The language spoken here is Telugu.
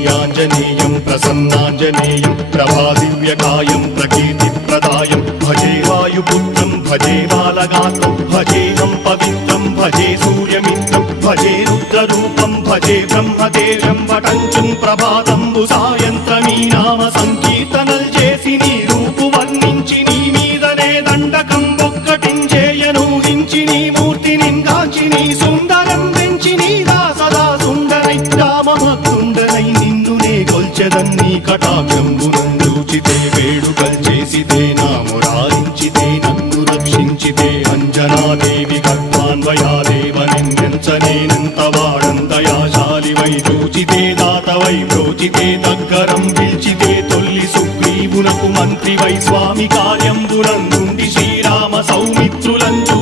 श्रीयाञ्जनेयं प्रसन्नाञ्जनेयं प्रभादिव्यकायं प्रकीर्तिप्रदायं भजे वायुपुत्रं भजे बालगात्रं भजेऽहं पवित्रं भजे सूर्यमित्रं भजे रुद्ररूपं भजे ब्रह्मदेवं वटञ्चं ప్రభాతంబు సాయంత్రమీ నామ సంకీర్తనల్ చేసి నీ రూపు వర్ణించి నీ మీదనే దండకం ఒక్కటించేయనూహించి నీ మూర్తిని గాంచి నీ సుందరం పెంచి నీ దాసదా సుందరై రామభక్తుండనై నిన్నునే కొల్చెదన్నీ కటాక్షంబునందూచితే వేడుకల్ చేసితే నా మురారించితే నన్ను రక్షించితే అంజనాదేవి గర్భాన్వయాదేవ నిన్నెంచనేనంత వాడందయాశాలివై చూచితే దాతవై ప్రోచితే దగ్గరం పిలిచితే తొల్లి సుగ్రీవునకు మంత్రివై స్వామి కార్యంబునందుండి శ్రీరామ సౌమిత్రులంచూ